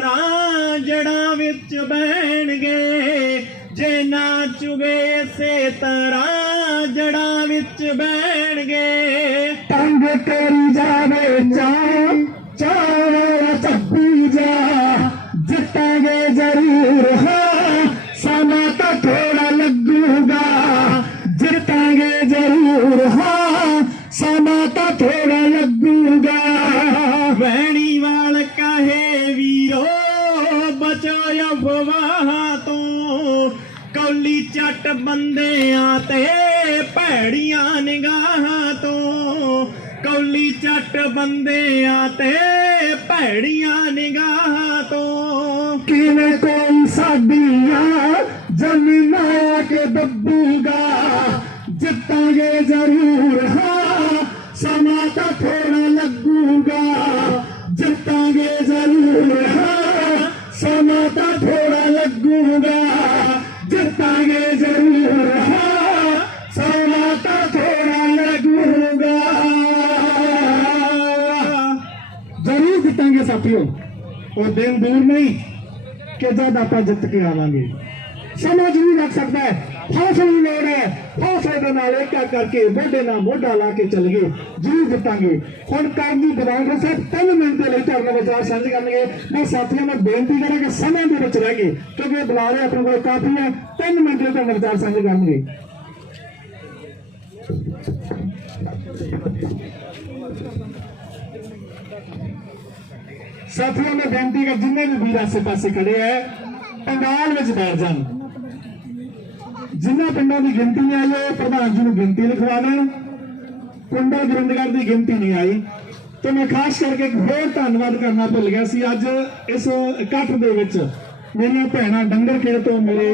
जड़ा विच बहणगे जे ना चुगे इसे तरह जड़ा विच बहणगे तंग करी जावे चप्पी जा जितांगे जरूर हाँ समा तो थोड़ा लगूगा जितांगे जरूर हाँ समा तो थोड़ा लगूगा बहनी वाल कहे वीरो बचो अफवाह तो कौली चट बंदे आते भैड़ियां निगाह तो कौली चट बंदे आते भैड़ियां निगाह तो किने कोई साडिया जमीना के दबूगा जितांगे जरूर हाँ समा तो थोड़ा लगूगा जितांगे जरूर हाँ समा तो थोड़ा लगूगा जितांगे जरूर हाँ समा तो थोड़ा लगूगा जरूर जितांगे साथियों और दिन दूर नहीं कि जब आप जित के आवांगे समझ नहीं रख सकता है हौसले की लोड़ है हौसले के नाल एक करके मोढे नाल मोढा ला के चल गए जरूर जितांगे हुण करदी बदाम साहब 3 मिनट के लिए तुहाडे विचार साझे करनगे मैं साथियों में बेनती करा कि समय दे विच रह गए क्योंकि बुला रहे अपने को काफी है 3 मिनट के तुहाडे विचार साझे करनगे साथियों में बेनती कर जिन्हें भी वीर आसे पासे खड़े है पंडाल में बैठ जान जिन्हें पिंडों की गिनती नहीं आई है प्रधान जी को गिनती लिखवा दें कुंडल गुरिंदगढ़ की गिनती नहीं आई तो मैं खास करके एक होर धन्यवाद करना भुल गया सी अज इस इकट्ठ दे विच मेरियां भैणां डंगर खेड़ तो मेरे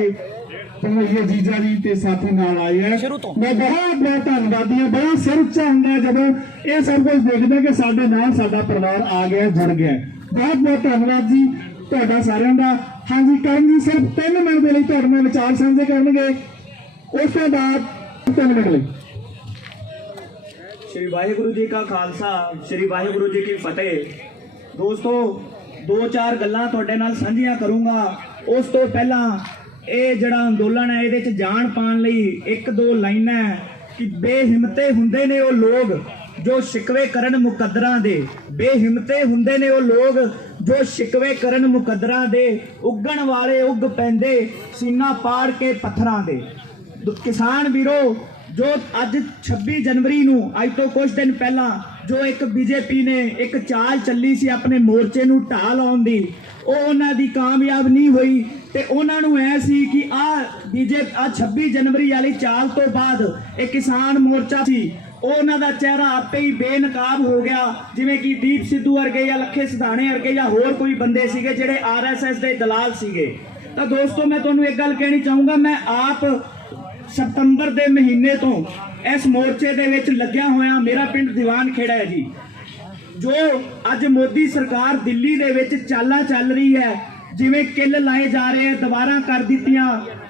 भणोईए जीजा जी ते साथी नाल आए हैं मैं बहुत बहुत धन्यवादी हाँ बड़ा सिर उच्चा हुंदा है जब ये सब कुछ देखदा कि साडे नाल साडा परिवार आ गया जुड़ गया बहुत बहुत धन्यवाद जी तुहाडा सारिआं दा हाँ जी करण जी सिर्फ 3 मिनट के लिए तुहाडे नाल विचार साझे करनगे उस तो बाद 3 मिनट लिए श्री वाहिगुरु जी का खालसा श्री वाहिगुरु जी की फतेह दोस्तों 2-4 गल्लां तुहाडे नाल साझीआं करूंगा उस तो पहला ਇਹ ਜਿਹੜਾ ਅੰਦੋਲਨ ਹੈ ਇਹਦੇ ਚ ਜਾਣ ਪਾਣ ਲਈ 1-2 ਲਾਈਨਾਂ ਕਿ ਬੇਹਿੰਮਤੇ ਹੁੰਦੇ ਨੇ ਉਹ ਲੋਕ ਜੋ ਸ਼ਿਕਵੇ ਕਰਨ ਮੁਕੱਦਰਾਂ ਦੇ ਬੇਹਿੰਮਤੇ ਹੁੰਦੇ ਨੇ ਉਹ ਲੋਕ ਜੋ ਸ਼ਿਕਵੇ ਕਰਨ ਮੁਕੱਦਰਾਂ ਦੇ ਉੱਗਣ ਵਾਲੇ ਉੱਗ ਪੈਂਦੇ ਸੀਨਾ ਪਾੜ ਕੇ ਪੱਥਰਾਂ ਦੇ ਕਿਸਾਨ ਵੀਰੋ ਜੋ ਅੱਜ 26 ਜਨਵਰੀ ਨੂੰ ਅੱਜ ਤੋਂ ਕੁਝ ਦਿਨ ਪਹਿਲਾਂ ਜੋ ਇੱਕ ਬੀਜੇਪੀ ਨੇ ਇੱਕ ਚਾਲ ਚੱਲੀ ਸੀ ਆਪਣੇ ਮੋਰਚੇ ਨੂੰ ਢਾਹ ਲਾਉਣ ਦੀ ਉਹ ਉਹਨਾਂ ਦੀ ਕਾਮਯਾਬ ਨਹੀਂ ਹੋਈ ਤੇ ਉਹਨਾਂ ਨੂੰ ਐ ਸੀ ਕਿ ਆ 26 ਜਨਵਰੀ ਵਾਲੀ ਚਾਲ ਤੋਂ ਬਾਅਦ ਇਹ ਕਿਸਾਨ ਮੋਰਚਾ ਸੀ ਉਹਨਾਂ ਦਾ ਚਿਹਰਾ ਆਪੇ ਹੀ ਬੇਨਕਾਬ ਹੋ ਗਿਆ ਜਿਵੇਂ ਕਿ ਦੀਪ ਸਿੱਧੂ ਵਰਗੇ ਜਾਂ ਲੱਖੇ ਸਿਧਾਣੇ ਵਰਗੇ ਜਾਂ ਹੋਰ ਕੋਈ ਬੰਦੇ ਸੀਗੇ ਜਿਹੜੇ ਆਰਐਸਐਸ ਦੇ ਦਲਾਲ ਸੀਗੇ ਤਾਂ ਦੋਸਤੋ ਮੈਂ ਤੁਹਾਨੂੰ ਇੱਕ ਗੱਲ ਕਹਿਣੀ ਚਾਹੂੰਗਾ ਮੈਂ ਆਪ ਸਤੰਬਰ ਦੇ ਮਹੀਨੇ ਤੋਂ ਇਸ ਮੋਰਚੇ ਦੇ ਵਿੱਚ ਲੱਗਿਆ ਹੋਇਆ ਮੇਰਾ ਪਿੰਡ ਦੀਵਾਨ ਖੇੜਾ ਹੈ ਜੀ ਜੋ ਅੱਜ ਮੋਦੀ ਸਰਕਾਰ ਦਿੱਲੀ ਦੇ ਵਿੱਚ ਚਾਲਾਂ ਚੱਲ ਰਹੀ ਹੈ ਜਿਵੇਂ ਕਿੱਲ ਲਾਏ ਜਾ ਰਹੇ ਆ ਦੁਬਾਰਾ ਕਰ ਦਿੱਤੀਆਂ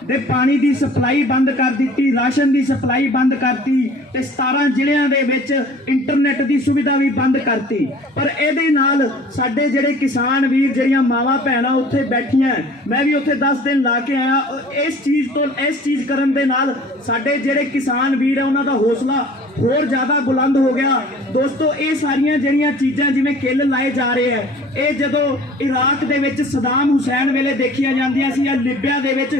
ਤੇ ਪਾਣੀ ਦੀ ਸਪਲਾਈ ਬੰਦ ਕਰ ਦਿੱਤੀ ਰਾਸ਼ਨ ਦੀ ਸਪਲਾਈ ਬੰਦ ਕਰਤੀ ਤੇ 17 ਜ਼ਿਲ੍ਹਿਆਂ ਦੇ ਵਿੱਚ ਇੰਟਰਨੈਟ ਦੀ ਸੁਵਿਧਾ ਵੀ ਬੰਦ ਕਰਤੀ ਪਰ ਇਹਦੇ ਨਾਲ ਸਾਡੇ ਜਿਹੜੇ ਕਿਸਾਨ ਵੀਰ ਜਿਹੜੀਆਂ ਮਾਵਾਂ ਭੈਣਾਂ ਉੱਥੇ ਬੈਠੀਆਂ ਮੈਂ ਵੀ ਉੱਥੇ 10 ਦਿਨ ਲਾ ਕੇ ਆਇਆ ਇਸ ਚੀਜ਼ ਕਰਨ ਦੇ ਨਾਲ ਸਾਡੇ ਜਿਹੜੇ ਕਿਸਾਨ ਵੀਰ ਆ ਉਹਨਾਂ ਦਾ ਹੌਸਲਾ ਹੋਰ ਜ਼ਿਆਦਾ ਬੁਲੰਦ ਹੋ ਗਿਆ ਦੋਸਤੋ ਇਹ ਸਾਰੀਆਂ ਜਿਹੜੀਆਂ ਚੀਜ਼ਾਂ ਜਿਵੇਂ ਕਿੱਲ ਲਾਏ ਜਾ ਰਹੇ ਆ ਇਹ ਜਦੋਂ ਇਰਾਕ ਦੇ ਵਿੱਚ ਸਦਾਮ ਹੁਸੈਨ ਵੇਲੇ ਦੇਖੀਆਂ ਜਾਂਦੀਆਂ ਸੀ ਜਾਂ ਲਿਬੀਆ ਦੇ ਵਿੱਚ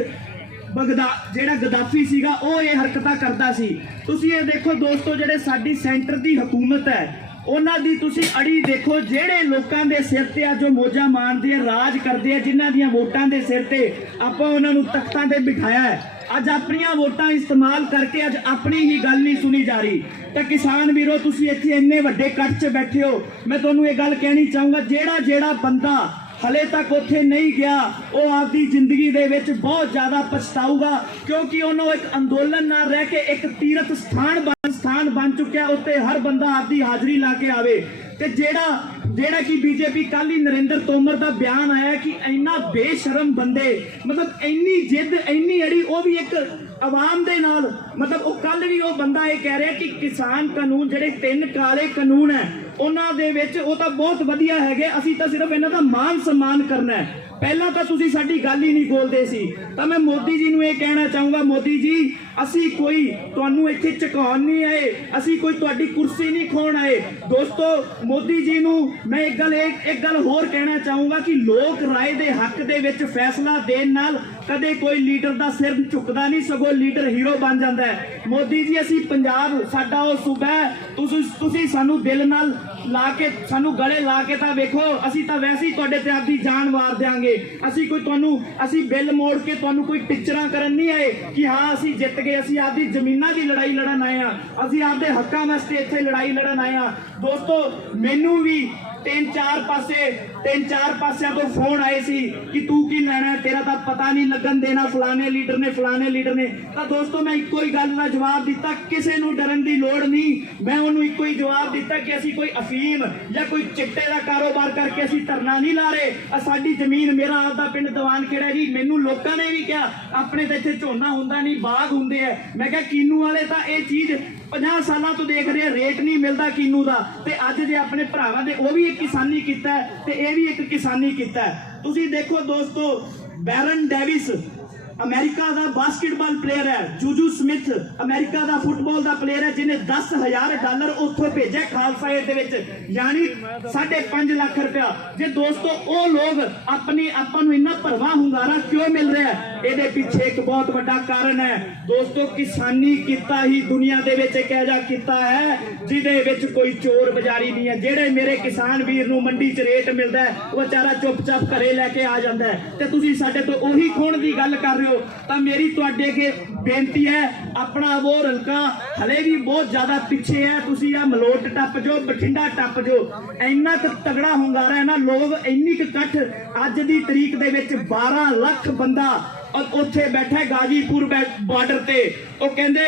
ਜਿਹੜਾ ਗਦਾਫੀ ਸੀਗਾ ਉਹ ਇਹ ਹਰਕਤਾਂ ਕਰਦਾ ਸੀ ਤੁਸੀਂ ਇਹ ਦੇਖੋ ਦੋਸਤੋ ਜਿਹੜੇ ਸਾਡੀ ਸੈਂਟਰ ਦੀ ਹਕੂਮਤ ਹੈ ਉਹਨਾਂ ਦੀ ਤੁਸੀਂ ਅੜੀ ਦੇਖੋ ਜਿਹੜੇ ਲੋਕਾਂ ਦੇ ਸਿਰ ਤੇ ਅੱਜ ਮੋਜਾਂ ਮਾਣਦੇ ਆ ਰਾਜ ਕਰਦੇ ਆ ਜਿਨ੍ਹਾਂ ਦੀਆਂ ਵੋਟਾਂ ਦੇ ਸਿਰ ਤੇ ਆਪਾਂ ਉਹਨਾਂ ਨੂੰ ਤਖਤਾਂ ਤੇ ਬਿਠਾਇਆ ਹੈ ਅੱਜ ਆਪਣੀਆਂ ਵੋਟਾਂ ਇਸਤੇਮਾਲ ਕਰਕੇ ਅੱਜ ਆਪਣੀ ਹੀ ਗੱਲ ਨਹੀਂ ਸੁਣੀ ਜਾ ਰਹੀ ਤੇ ਕਿਸਾਨ ਵੀਰੋ ਤੁਸੀਂ ਇੱਥੇ ਇੰਨੇ ਵੱਡੇ ਕੱਟ 'ਚ ਬੈਠੇ ਹੋ ਮੈਂ ਤੁਹਾਨੂੰ ਇਹ ਗੱਲ ਕਹਿਣੀ ਚਾਹੂੰਗਾ ਜਿਹੜਾ ਬੰਦਾ ਹਲੇ ਤੱਕ ਉੱਥੇ ਨਹੀਂ ਗਿਆ ਉਹ ਆਪਦੀ ਜ਼ਿੰਦਗੀ ਦੇ ਵਿੱਚ ਬਹੁਤ ਜ਼ਿਆਦਾ ਪਛਤਾਊਗਾ ਕਿਉਂਕਿ ਉਹਨੂੰ ਇੱਕ ਅੰਦੋਲਨ ਨਾਲ ਰਹਿ ਕੇ ਇੱਕ ਤੀਰਥ ਸਥਾਨ ਬਣ ਚੁੱਕਿਆ ਉੱਤੇ ਹਰ ਬੰਦਾ ਆਪਦੀ ਹਾਜ਼ਰੀ ਲਾ ਕੇ ਆਵੇ ਤੇ ਜਿਹੜਾ ਕਿ ਬੀਜੇਪੀ ਕੱਲ ਹੀ ਨਰਿੰਦਰ ਤੋਮਰ ਦਾ ਬਿਆਨ ਆਇਆ ਕਿ ਇੰਨਾ ਬੇਸ਼ਰਮ ਬੰਦੇ ਮਤਲਬ ਇੰਨੀ ਜਿੱਦ ਇੰਨੀ ਅੜੀ ਉਹ ਵੀ ਇੱਕ ਆਵਾਮ ਦੇ ਨਾਲ ਮਤਲਬ ਉਹ ਕੱਲ ਵੀ ਉਹ ਬੰਦਾ ਇਹ ਕਹਿ ਰਿਹਾ ਕਿ ਕਿਸਾਨ ਕਾਨੂੰਨ ਜਿਹੜੇ 3 ਕਾਲੇ ਕਾਨੂੰਨ ਹੈ ਉਹਨਾਂ ਦੇ ਵਿੱਚ ਉਹ ਤਾਂ ਬਹੁਤ ਵਧੀਆ ਹੈਗੇ, ਅਸੀਂ ਤਾਂ ਸਿਰਫ ਇਹਨਾਂ ਦਾ ਮਾਨ ਸਨਮਾਨ ਕਰਨਾ ਹੈ। ਪਹਿਲਾਂ ਤਾਂ ਤੁਸੀਂ ਸਾਡੀ ਗੱਲ ਹੀ ਨਹੀਂ ਬੋਲਦੇ ਸੀ। ਤਾਂ ਮੈਂ ਮੋਦੀ ਜੀ ਨੂੰ ਇਹ ਕਹਿਣਾ ਚਾਹੂੰਗਾ, ਮੋਦੀ ਜੀ ਅਸੀਂ ਕੋਈ ਤੁਹਾਨੂੰ ਇੱਥੇ ਝੁਕਾਉਣ ਨਹੀਂ ਆਏ, ਅਸੀਂ ਕੋਈ ਤੁਹਾਡੀ ਕੁਰਸੀ ਨਹੀਂ ਖੋਣ ਆਏ। ਦੋਸਤੋ ਮੋਦੀ ਜੀ ਨੂੰ ਮੈਂ ਇੱਕ ਗੱਲ ਹੋਰ ਕਹਿਣਾ ਚਾਹੂੰਗਾ ਕਿ ਲੋਕ ਰਾਏ ਦੇ ਹੱਕ ਦੇ ਵਿੱਚ ਫੈਸਲਾ ਦੇਣ ਨਾਲ ਕਦੇ ਕੋਈ ਲੀਡਰ ਦਾ ਸਿਰ ਝੁਕਦਾ ਨਹੀਂ, ਸਗੋਂ ਲੀਡਰ ਹੀਰੋ ਬਣ ਜਾਂਦਾ ਹੈ। ਮੋਦੀ ਜੀ ਅਸੀਂ ਪੰਜਾਬ ਸਾਡਾ ਉਹ ਸੂਬਾ ਹੈ, ਤੁਸੀਂ ਸਾਨੂੰ ਦਿਲ ਨਾਲ ਲਾ ਕੇ ਸਾਨੂੰ ਗਲੇ ਲਾ ਕੇ ਤਾਂ ਵੇਖੋ, ਅਸੀਂ ਤਾਂ ਵੈਸੇ ਹੀ ਤੁਹਾਡੇ ਤੇ ਆਪਦੀ ਜਾਨ ਵਾਰ ਦਿਆਂਗੇ। ਅਸੀਂ ਬਿੱਲ ਮੋੜ ਕੇ ਤੁਹਾਨੂੰ ਕੋਈ ਟਿਚਰਾਂ ਕਰਨ ਨਹੀਂ ਆਏ ਕਿ ਹਾਂ ਅਸੀਂ ਜਿੱਤ ਗਏ, ਅਸੀਂ ਆਪਦੀ ਜ਼ਮੀਨਾਂ ਦੀ ਲੜਾਈ ਲੜਨ ਆਏ ਆ, ਅਸੀਂ ਆਪਦੇ ਹੱਕਾਂ ਵਾਸਤੇ ਇੱਥੇ ਲੜਾਈ ਲੜਨ ਆਏ ਆ। ਦੋਸਤੋ ਮੈਨੂੰ ਵੀ ਤਿੰਨ ਚਾਰ ਪਾਸਿਆਂ ਤੋਂ ਫੋਨ ਆਏ ਸੀ ਕਿ ਤੂੰ ਕੀ ਲੈਣਾ, ਤੇਰਾ ਤਾਂ ਪਤਾ ਨਹੀਂ ਲੱਗਣ ਦੇਣਾ, ਫਲਾਣੇ ਲੀਡਰ ਨੇ। ਤਾਂ ਦੋਸਤੋ ਮੈਂ ਇੱਕੋ ਹੀ ਗੱਲ ਦਾ ਜਵਾਬ ਦਿੱਤਾ, ਕਿਸੇ ਨੂੰ ਡਰਨ ਦੀ ਲੋੜ ਨਹੀਂ। ਮੈਂ ਉਹਨੂੰ ਇੱਕੋ ਹੀ ਜਵਾਬ ਦਿੱਤਾ ਕਿ ਅਸੀਂ ਕੋਈ ਅਫੀਮ ਜਾਂ ਕੋਈ ਚਿੱਟੇ ਦਾ ਕਾਰੋਬਾਰ ਕਰਕੇ ਅਸੀਂ ਧਰਨਾ ਨਹੀਂ ਲਾ ਰਹੇ। ਸਾਡੀ ਜ਼ਮੀਨ, ਮੇਰਾ ਆਪਦਾ ਪਿੰਡ ਦੀਵਾਨ ਖੇੜਾ ਜੀ। ਮੈਨੂੰ ਲੋਕਾਂ ਨੇ ਵੀ ਕਿਹਾ ਆਪਣੇ ਤਾਂ ਇੱਥੇ ਝੋਨਾ ਹੁੰਦਾ ਨਹੀਂ, ਬਾਗ ਹੁੰਦੇ ਆ। ਮੈਂ ਕਿਹਾ ਕੀਨੂ ਵਾਲੇ ਤਾਂ ਇਹ ਚੀਜ਼ 50 ਸਾਲਾਂ ਤੋਂ ਦੇਖ ਰਹੇ, ਰੇਟ ਨਹੀਂ ਮਿਲਦਾ ਕੀਨੂ ਦਾ, ਤੇ ਅੱਜ ਜੇ ਆਪਣੇ ਭਰਾਵਾਂ ਦੇ ਉਹ ਵੀ ਇੱਕ ਕਿਸਾਨੀ ਕੀਤਾ ਤੇ ਇਹ ਵੀ ਇੱਕ ਕਿਸਾਨੀ ਕੀਤਾ। ਤੁਸੀਂ ਦੇਖੋ ਦੋਸਤੋ, ਬੈਰਨ ਡੇਵਿਸ ਅਮਰੀਕਾ ਦਾ ਬਾਸਕਟਬਾਲ ਪਲੇਅਰ ਹੈ, ਜੂਜੂ ਸਮਿਥ ਅਮਰੀਕਾ ਦਾ ਫੁੱਟਬਾਲ ਦਾ ਪਲੇਅਰ ਹੈ, ਜਿਹਨੇ $10,000 ਉੱਥੋਂ ਭੇਜਿਆ ਖਾਲਸਾ ਏਡ ਦੇ ਵਿੱਚ, ਯਾਨੀ 5.5 ਲੱਖ ਰੁਪਇਆ। ਜੇ ਦੋਸਤੋ ਉਹ ਲੋਕ ਆਪਾਂ ਨੂੰ ਇੰਨਾ ਭਰਵਾਂ ਹੁੰਗਾਰਾ ਕਿਉਂ ਮਿਲ ਰਿਹਾ ਹੈ? ਇਹਦੇ ਪਿੱਛੇ ਇੱਕ ਬਹੁਤ ਵੱਡਾ ਕਾਰਨ ਹੈ ਦੋਸਤੋ, ਕਿਸਾਨੀ ਕੀਤਾ ਹੀ ਦੁਨੀਆ ਦੇ ਵਿੱਚ ਇੱਕ ਇਹੋ ਜਿਹਾ ਕੀਤਾ ਹੈ ਜਿਹਦੇ ਵਿੱਚ ਕੋਈ ਚੋਰ ਬਜ਼ਾਰੀ ਨਹੀਂ ਹੈ। ਜਿਹੜੇ ਮੇਰੇ ਕਿਸਾਨ ਵੀਰ ਨੂੰ ਮੰਡੀ 'ਚ ਰੇਟ ਮਿਲਦਾ ਹੈ, ਉਹ ਵਿਚਾਰਾ ਚੁੱਪ-ਚਾਪ ਘਰੇ ਲੈ ਕੇ ਆ ਜਾਂਦਾ ਹੈ, ਤੇ ਤੁਸੀਂ ਸਾਡੇ ਤੋਂ ਉਹੀ ਖੋਣ ਦੀ ਗੱਲ ਕਰ ਰਹੇ ਹੋ। ਤਾਂ ਮੇਰੀ ਤੁਹਾਡੇ ਅੱਗੇ ਬੇਨਤੀ ਹੈ, ਆਪਣਾ ਉਹ ਹਲਕਾ ਹਲੇ ਵੀ ਬਹੁਤ ਜ਼ਿਆਦਾ ਪਿੱਛੇ ਹੈ। ਤੁਸੀਂ ਆ ਮਲੋਟ ਟੱਪ ਜੋ, ਬਠਿੰਡਾ ਟੱਪ ਜੋ, ਇੰਨਾ ਕੁ ਤਗੜਾ ਹੁੰਗਾਰਾ ਹੈ ਨਾ, ਲੋਕ ਇੰਨੀ ਕੁ ਇਕੱਠ ਅੱਜ ਦੀ ਤਰੀਕ ਦੇ ਵਿੱਚ 12 ਲੱਖ ਬੰਦਾ ਉੱਥੇ ਬੈਠਾ ਗਾਜੀਪੁਰ ਬਾਰਡਰ ਤੇ। ਉਹ ਕਹਿੰਦੇ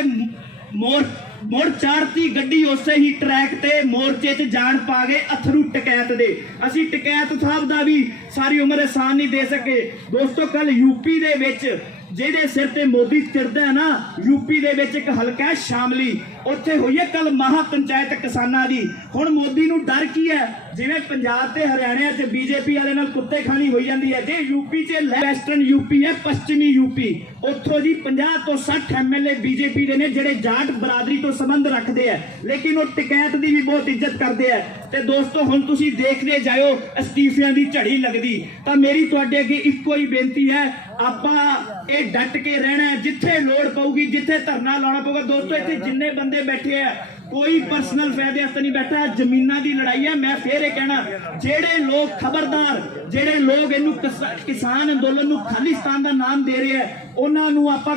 ਮੁੜ ਚਾੜਤੀ ਗੱਡੀ ਉਸੇ ਹੀ ਟਰੈਕ ਤੇ, ਮੋਰਚੇ 'ਚ ਜਾਣ ਪਾ ਗਏ ਅਥਰੂ ਟਕੈਤ ਦੇ। ਅਸੀਂ ਟਕੈਤ ਸਾਹਿਬ ਦਾ ਵੀ ਸਾਰੀ ਉਮਰ ਅਹਿਸਾਨ ਨਹੀਂ ਦੇ ਸਕੇ। ਦੋਸਤੋ ਕੱਲ ਯੂਪੀ ਦੇ ਵਿੱਚ ਜਿਹਦੇ ਸਿਰ ਤੇ ਮੋਦੀ ਚਿੜਦਾ ਹੈ ਨਾ, ਯੂਪੀ ਦੇ ਵਿੱਚ ਇੱਕ ਹਲਕਾ ਹੈ ਸ਼ਾਮਲੀ, ਉੱਥੇ ਹੋਈ ਹੈ ਕੱਲ ਮਹਾ ਪੰਚਾਇਤ ਕਿਸਾਨਾਂ ਦੀ। ਹੁਣ ਮੋਦੀ ਨੂੰ ਡਰ ਕੀ ਹੈ? ਜਿਵੇਂ ਪੰਜਾਬ ਤੇ ਹਰਿਆਣਾ 'ਚ ਬੀਜੇਪੀ ਵਾਲੇ ਨਾਲ ਕੁੱਤੇ ਖਾਣੀ ਹੋਈ ਜਾਂਦੀ ਹੈ, ਜੇ ਯੂਪੀ 'ਚ ਵੈਸਟਰਨ ਯੂਪੀ ਹੈ, ਪੱਛਮੀ ਯੂਪੀ, ਉੱਥੋਂ ਜੀ 50 ਤੋਂ 60 MLA ਬੀਜੇਪੀ ਦੇ ਨੇ ਜਿਹੜੇ ਜਾਟ ਬਰਾਦਰੀ ਤੋਂ ਸੰਬੰਧ ਰੱਖਦੇ ਆ, ਲੇਕਿਨ ਉਹ ਟਿਕੈਤ ਦੀ ਵੀ ਬਹੁਤ ਇੱਜ਼ਤ ਕਰਦੇ ਆ। ਤੇ ਦੋਸਤੋ ਹੁਣ ਤੁਸੀਂ ਦੇਖਦੇ ਜਾਇਓ ਅਸਤੀਫਿਆਂ ਦੀ ਝੜੀ ਲੱਗਦੀ। ਤਾਂ ਮੇਰੀ ਤੁਹਾਡੇ ਅੱਗੇ ਇੱਕੋ ਹੀ ਬੇਨਤੀ ਹੈ, ਆਪਾਂ ਇਹ ਡਟ ਕੇ ਰਹਿਣਾ, ਜਿੱਥੇ ਲੋੜ ਪਊਗੀ, ਜਿੱਥੇ ਧਰਨਾ ਲਾਉਣਾ ਪਊਗਾ। ਦੋਸਤੋ ਇੱਥੇ ਜਿੰਨੇ ਬੰਦੇ ਬੈਠੇ ਆ, ਕੋਈ ਪਰਸਨਲ ਫਾਇਦੇ ਵਾਸਤੇ ਨਹੀਂ ਬੈਠਾ, ਜ਼ਮੀਨਾਂ ਦੀ ਲੜਾਈ ਹੈ। ਮੈਂ ਫੇਰ ਇਹ ਕਹਿਣਾ, ਜਿਹੜੇ ਲੋਕ ਖਬਰਦਾਰ, ਜਿਹੜੇ ਲੋਕ ਇਹਨੂੰ ਕਿਸਾਨ ਅੰਦੋਲਨ ਨੂੰ ਖਾਲਿਸਤਾਨ ਦਾ ਨਾਮ ਦੇ ਰਹੇ ਆ, ਉਹਨਾਂ ਨੂੰ ਆਪਾਂ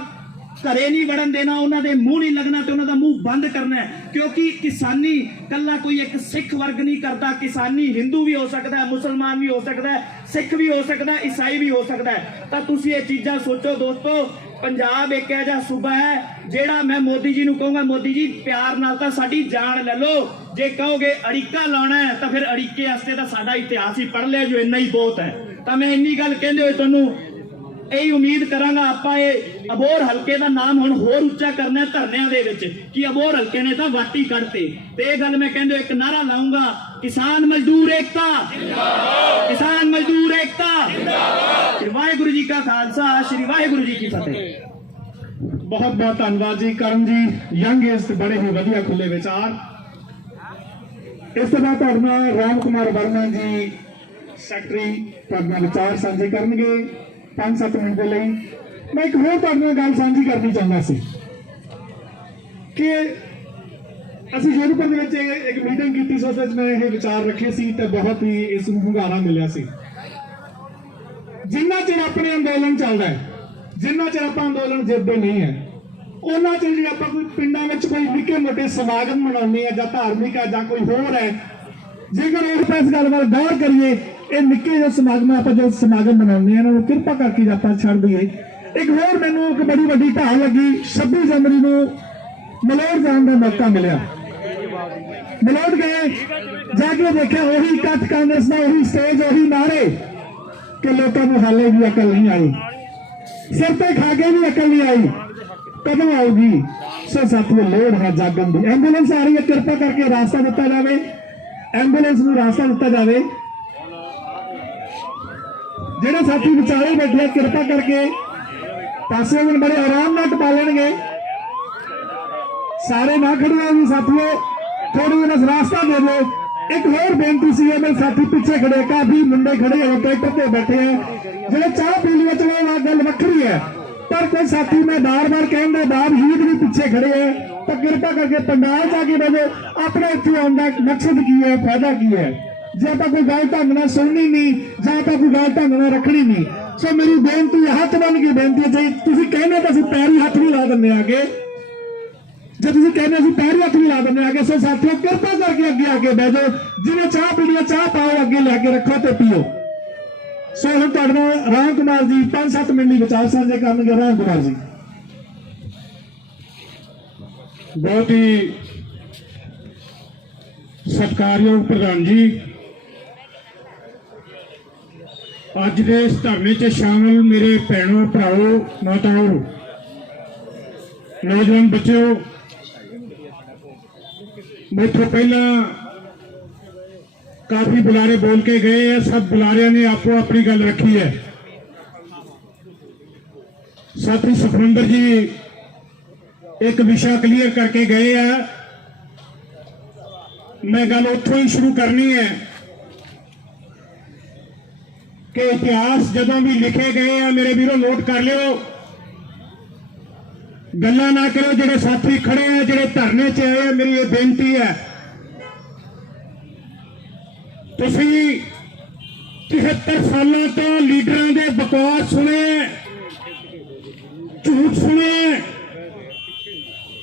ਘਰੇ ਨਹੀਂ ਵੜਨ ਦੇਣਾ, ਉਹਨਾਂ ਦੇ ਮੂੰਹ ਨਹੀਂ ਲੱਗਣਾ ਤੇ ਉਹਨਾਂ ਦਾ ਮੂੰਹ ਬੰਦ ਕਰਨਾ ਹੈ। ਕਿਉਂਕਿ ਕਿਸਾਨੀ ਕੱਲਾ ਕੋਈ ਇੱਕ ਸਿੱਖ ਵਰਗ ਨਹੀਂ ਕਰਦਾ, ਕਿਸਾਨੀ ਹਿੰਦੂ ਵੀ ਹੋ ਸਕਦਾ ਹੈ, ਮੁਸਲਮਾਨ ਵੀ ਹੋ ਸਕਦਾ ਹੈ, ਸਿੱਖ ਵੀ ਹੋ ਸਕਦਾ ਹੈ, ਈਸਾਈ ਵੀ ਹੋ ਸਕਦਾ ਹੈ। ਤਾਂ ਤੁਸੀਂ ਇਹ ਚੀਜ਼ਾਂ ਸੋਚੋ ਦੋਸਤੋ। ਪੰਜਾਬ ਇੱਕ ਇਹੋ ਜਿਹਾ ਸੂਬਾ ਹੈ ਜਿਹੜਾ ਮੈਂ ਮੋਦੀ ਜੀ ਨੂੰ ਕਹੂੰਗਾ, ਮੋਦੀ ਜੀ ਪਿਆਰ ਨਾਲ ਤਾਂ ਸਾਡੀ ਜਾਨ ਲੈ ਲਓ। ਜੇ ਕਹੋਗੇ ਅੜਿੱਕਾ ਲਾਉਣਾ ਹੈ ਤਾਂ ਫਿਰ ਅੜਿੱਕੇ ਵਾਸਤੇ ਤਾਂ ਸਾਡਾ ਇਤਿਹਾਸ ਹੀ ਪੜ੍ਹ ਲਿਆ ਜੋ, ਇੰਨਾ ਹੀ ਬਹੁਤ ਹੈ। ਤਾਂ ਮੈਂ ਇੰਨੀ ਗੱਲ ਕਹਿੰਦੇ ਹੋਏ ਤੁਹਾਨੂੰ ਇਹੀ ਉਮੀਦ ਕਰਾਂਗਾ, ਆਪਾਂ ਇਹ ਅਬੋਹਰ ਹਲਕੇ ਦਾ ਨਾਮ ਹੁਣ ਹੋਰ ਉੱਚਾ ਕਰਨਾ ਧਰਨਿਆਂ ਦੇ ਵਿੱਚ ਕਿ ਅਬੋਹਰ ਹਲਕੇ ਨੇ ਤਾਂ ਵਾਟੀ ਕੱਢਤੇ। ਤੇ ਇਹ ਗੱਲ ਮੈਂ ਕਹਿੰਦੇ ਇੱਕ ਨਾਰਾ ਲਾਉਂਗਾ, ਕਿਸਾਨ ਮਜ਼ਦੂਰ ਏਕਤਾ ਜਿੰਦਾਬਾਦ, ਕਿਸਾਨ ਮਜ਼ਦੂਰ ਏਕਤਾ ਜਿੰਦਾਬਾਦ। ਸ਼੍ਰੀ ਵਾਹਿਗੁਰੂ ਜੀ ਕਾ ਖਾਲਸਾ, ਸ਼੍ਰੀ ਵਾਹਿਗੁਰੂ ਜੀ ਕੀ ਫਤਿਹ। ਬਹੁਤ ਬਹੁਤ ਧੰਨਵਾਦ ਜੀ ਕਰਨ ਜੀ, ਯੰਗ ਏਜ ਤੇ ਬੜੇ ਹੀ ਵਧੀਆ ਖੁੱਲੇ ਵਿਚਾਰ। ਇਸ ਤੋਂ ਬਾਅਦ ਤੁਹਾਡੇ ਨਾਲ ਰਾਮ ਕੁਮਾਰ ਵਰਮਾ ਜੀ ਸੈਕਟਰੀ ਤੁਹਾਡੇ ਨਾਲ ਵਿਚਾਰ ਸਾਂਝੇ ਕਰਨਗੇ 5-7 ਮਿੰਟ ਦੇ ਲਈ। ਮੈਂ ਇੱਕ ਹੋਰ ਤੁਹਾਡੇ ਨਾਲ ਗੱਲ ਸਾਂਝੀ ਕਰਨੀ ਚਾਹੁੰਦਾ ਸੀ ਕਿ ਅਸੀਂ ਯੂਰਪ ਦੇ ਵਿੱਚ ਇੱਕ ਮੀਟਿੰਗ ਕੀਤੀ ਸੀ, ਉਸ ਵਿੱਚ ਮੈਂ ਇਹ ਵਿਚਾਰ ਰੱਖੇ ਸੀ ਤੇ ਬਹੁਤ ਹੀ ਇਸ ਨੂੰ ਹੁੰਗਾਰਾ ਮਿਲਿਆ ਸੀ। ਜਿੰਨਾ ਚਿਰ ਆਪਣੇ ਅੰਦੋਲਨ ਚੱਲਦਾ ਹੈ, ਜਿੰਨਾ ਚਿਰ ਆਪਾਂ ਅੰਦੋਲਨ ਜਿੱਤਦੇ ਨਹੀਂ ਹੈ, ਉਹਨਾਂ ਚਿਰ ਜੇ ਆਪਾਂ ਕੋਈ ਪਿੰਡਾਂ ਵਿੱਚ ਕੋਈ ਨਿੱਕੇ ਮੋਟੇ ਸਮਾਗਮ ਮਨਾਉਂਦੇ ਆ ਜਾਂ ਧਾਰਮਿਕ ਆ ਜਾਂ ਕੋਈ ਹੋਰ ਹੈ, ਜੇਕਰ ਇਸ ਗੱਲ ਵੱਲ ਗੌਰ ਕਰੀਏ, ਇਹ ਨਿੱਕੇ ਜਿਹੇ ਸਮਾਗਮ ਆਪਾਂ ਜੋ ਸਮਾਗਮ ਮਨਾਉਂਦੇ ਆ ਇਹਨਾਂ ਨੂੰ ਕਿਰਪਾ ਕਰਕੇ ਆਪਾਂ ਛੱਡ ਦਈਏ। ਇੱਕ ਹੋਰ ਮੈਨੂੰ ਇੱਕ ਬੜੀ ਵੱਡੀ ਢਾਹ ਲੱਗੀ, 26 ਜਨਵਰੀ ਨੂੰ ਮਲੋਟ ਜਾਣ ਦਾ ਮੌਕਾ ਮਿਲਿਆ। ਮਲੋਟ ਗਏ, ਜਾ ਕੇ ਦੇਖਿਆ ਉਹੀ ਇਕੱਠ, ਕਾਂਗਰਸ ਦਾ ਉਹੀ ਸਟੇਜ, ਉਹੀ ਨਾਰੇ, ਕਿ ਲੋਕਾਂ ਨੂੰ ਹਾਲੇ ਵੀ ਅਕਲ ਨਹੀਂ ਆਈ, ਸਿਰ ਤੇ ਖਾ ਕੇ ਵੀ ਅਕਲ ਨਹੀਂ ਆਈ, ਕਦੋਂ ਆਊਗੀ? ਸੋ ਸਾਥੀਓ ਲੋੜ ਹੈ ਜਾਗਣ ਦੀ। ਐਂਬੂਲੈਂਸ ਆ ਰਹੀ ਹੈ, ਕਿਰਪਾ ਕਰਕੇ ਰਾਸਤਾ ਦਿੱਤਾ ਜਾਵੇ। ਐਂਬੂਲੈਂਸ ਨੂੰ ਰਾਸਤਾ ਦਿੱਤਾ ਜਾਵੇ। ਜਿਹੜੇ ਸਾਥੀ ਵਿਚਾਲੇ ਬੈਠੇ ਕਿਰਪਾ ਕਰਕੇ ਪਾਸੇ ਹੁਣ ਬੜੇ ਆਰਾਮ ਨਾਲ ਟਪਾ ਲੈਣਗੇ। ਸਾਰੇ ਨਾ ਖੜੋ ਵੀ ਸਾਥੀਓ, ਥੋੜੀ ਜਿਹੀ ਰਾਸਤਾ ਦੇ ਦਿਓ। एक होर बेनती सी मेरे साथी पिछे खड़े, काफी मुंडे खड़े हैं ट्रैक्टर पे बैठे हैं जो चाह पी लिया, चलो गल वक्री है, पर कोई साथी मैं बार बार कहने बावजूद भी पिछे खड़े हैं, तो कृपा करके पंडाल जाके बजो। अपने इतने आने का मकसद की है, फायदा की है? जे आप कोई गल ढंग ना सुननी नहीं, जो आप कोई गल ढंग ना रखनी नहीं। सो मेरी बेनती हाथ बन के बेनती है, जी तुम कहने तो असं पैरी हाथ भी ला दें आगे, जो तुम कहने असं पैरी हथ भी ला दें आगे। सो साथियों कृपा करके अगे आके बह जाओ, जिन्हें चाह पीनी है चाह पाओ, अगे लैके रखो तो पियो। सो हम तुहाडे राम कुमार जी 5-7 मिनट विचार साझे करनगे। राम कुमार जी बहुत ही सत्कारयोग प्रधान जी, अज के इस धरने च शामिल मेरे भैनों भराओ माताओं नौजवान बच्चों, मेरे पहला काफी बुलारे बोल के गए हैं, सब बुलारिया ने आपको अपनी गल रखी है। साथी सुखविंदर जी एक विषय क्लियर करके गए हैं, मैं गल उत्थों ही शुरू करनी है कि इतिहास जदों भी लिखे गए हैं मेरे वीरों नोट कर लियो, गल्लां ना करो। जेडे साथी खड़े हैं, जेडे धरने च आए हैं, मेरी ये बेनती है, तुसीं 73 सालों तो लीडरां दे बकवास सुने, झूठ सुने,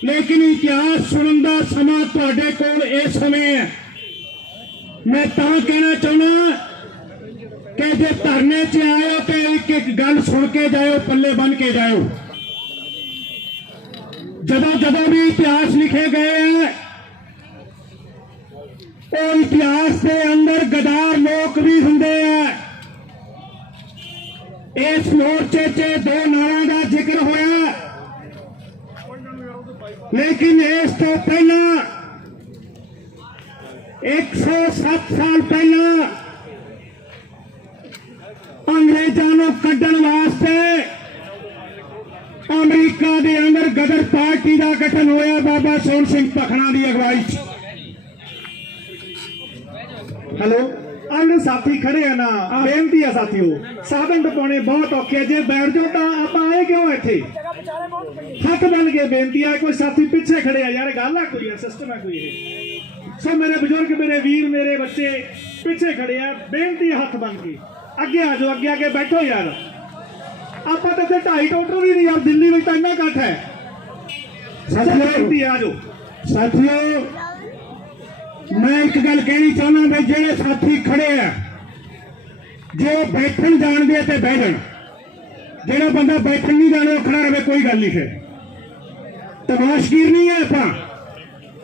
लेकिन इतिहास सुनने का समा तुहाडे कोल इस समय है। मैं तां कहना चाहना कि जे धरने च आए हो तो एक एक गल सुन के जाओ, पल्ले बन के जाओ। जदों जदों भी इतिहास लिखे गए हैं, वो इतिहास के अंदर गदार लोग भी होंगे हैं। इस मोर्चे च 2 नारां का जिक्र होया, लेकिन इस तो पहला 107 साल पहला अंग्रेजों को कड्ढण वास्ते अमरीका के अंदर गदर पार्टी का गठन होया बाबा सोहन सिंह भखना की अगवाई। हेलो अगले साथी खड़े हैं ना, बेनती है साथियों, साधन टपाने बहुत औखे, जे बैठ जाओ तो आप आए क्यों इत्थे? हक बन के बेनती है, कोई साथी पीछे खड़े हैं यार, गल है कोई है, सिस्टम है कोई है। सो मेरे बुजुर्ग, मेरे वीर, मेरे बच्चे पीछे खड़े हैं, बेनती है हाथ बन के अगे आ जाओ, अगे आके बैठो यार। आप तो 2.5 टोटल भी नहीं यार, दिल्ली में तो इतना कट है। साथियों आ जाओ। साथियों मैं एक गल कहनी चाहना भाई, जेडे साथी खड़े हैं जो बैठन जानते तो बैठन, जेड़ा बंदा बैठन नहीं जाने खड़ा रहे, कोई गल नहीं है, तमाशगीर नहीं है। आप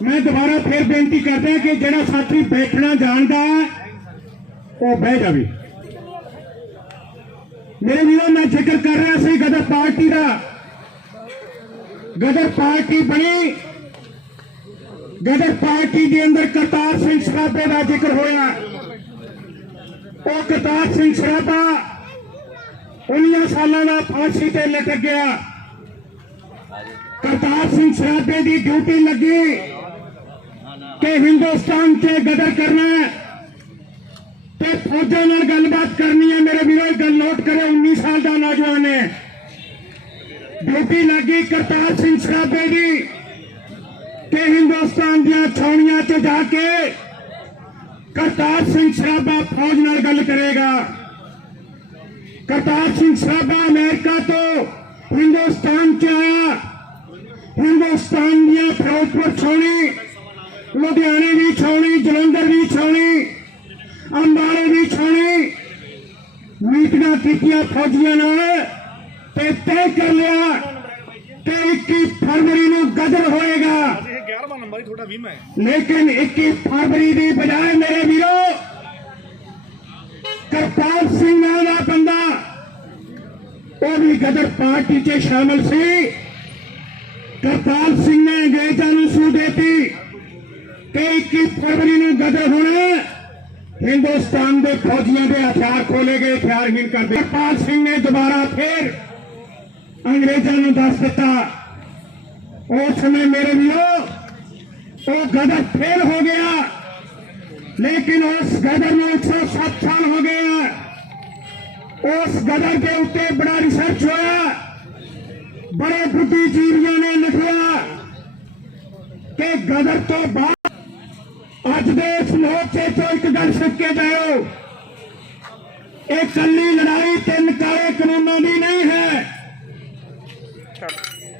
मैं दोबारा फिर बेनती करता कि जेड़ा साथी बैठना जानता है वो बह जाए। मेरे वीरों मैं जिक्र कर रहा सी गदर पार्टी का, गदर पार्टी बनी, गदर पार्टी के अंदर करतार सिंह सराभा का जिक्र होया। वो करतार सिंह सराभा 19 सालों का फांसी से लटक गया। करतार सिंह सराभे की ड्यूटी लगी कि हिंदुस्तान से गदर करना तो फौजों नाल गलबात करनी है। मेरे वीरों गल नोट करें, 19 साल का नौजवान है, ड्यूटी लगी करतार सिंह सराभे की कि हिंदुस्तान दियां छावनियां च जाके करतार सिंह सराभा फौज नाल गल करेगा। करतार सिंह सराभा अमेरिका तो हिंदुस्तान च आया, हिंदुस्तान दियां फिरोजपुर छावनी, लुधियाने की छावनी, जलंधर की छावनी, अंबाले की छावनी मीटिंगां कीतियां फौजियां नाल ते तय कर लिया कि 21 फरवरी को गदर होएगा। 11वां नंबर ही थोड़ा 20 है, लेकिन 21 फरवरी की बजाय मेरे वीरों करतार सिंह नाम का बंदा वो भी गदर पार्टी च शामिल सी। करतार सिंह ने अंग्रेजों को सूह देती ਕਿ 21 ਫਰਵਰੀ ਨੂੰ ਗਦਰ ਹੋਣਾ ਹਿੰਦੁਸਤਾਨ ਦੇ ਫੌਜੀਆਂ ਦੇ ਹਥਿਆਰ ਖੋਲੇ ਗਏ ਹਥਿਆਰਹੀਣ ਕਰਦੇ ਹਰਪਾਲ ਸਿੰਘ ਨੇ ਦੁਬਾਰਾ ਫਿਰ ਅੰਗਰੇਜ਼ਾਂ ਨੂੰ ਦੱਸ ਦਿੱਤਾ ਉਸ ਸਮੇਂ ਮੇਰੇ ਵੀਰੋ ਉਹ ਗਦਰ ਫੇਲ ਹੋ ਗਿਆ लेकिन उस गदर में 107 साल हो गए उस गदर के उत्ते बड़ा रिसर्च होया बड़े बुद्धिजीवियों ने लिखा कि गदर तो बाद अज दे इस मोर्चे चो एक गल सीख के जाओ एक कली लड़ाई 3 काले कानूनों की नहीं है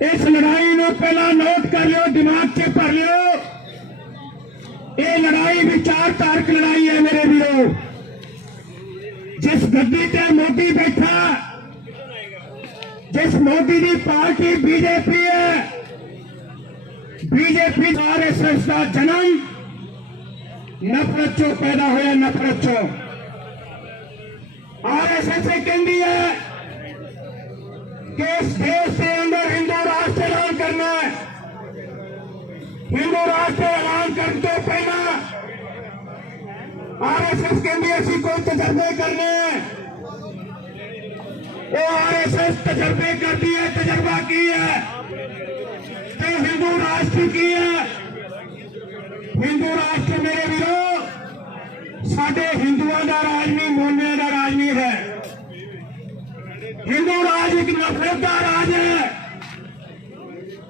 इस लड़ाई को पहला नोट कर लियो दिमाग से भर लियो ये लड़ाई विचारधारक लड़ाई है मेरे वीरों जिस गद्दी ते मोदी बैठा जिस मोदी की पार्टी बीजेपी है बीजेपी आरएसएस का जन्म नफरत चो पैदा होया नफरत चो आरएसएस कहती है कि इस देश के अंदर हिंदू राष्ट्र ऐलान करना है हिंदू राष्ट्र ऐलान करने तो पहला आरएसएस कहती है कोई तजर्बे करने वो आरएसएस तजर्बे करती है तजर्बा की है तो हिंदू राष्ट्र की है हिंदू राष्ट्र मेरे वीरों साडे हिंदुओं का राज नहीं मोनिया का राज नहीं है हिंदू राज एक नफरत का राज है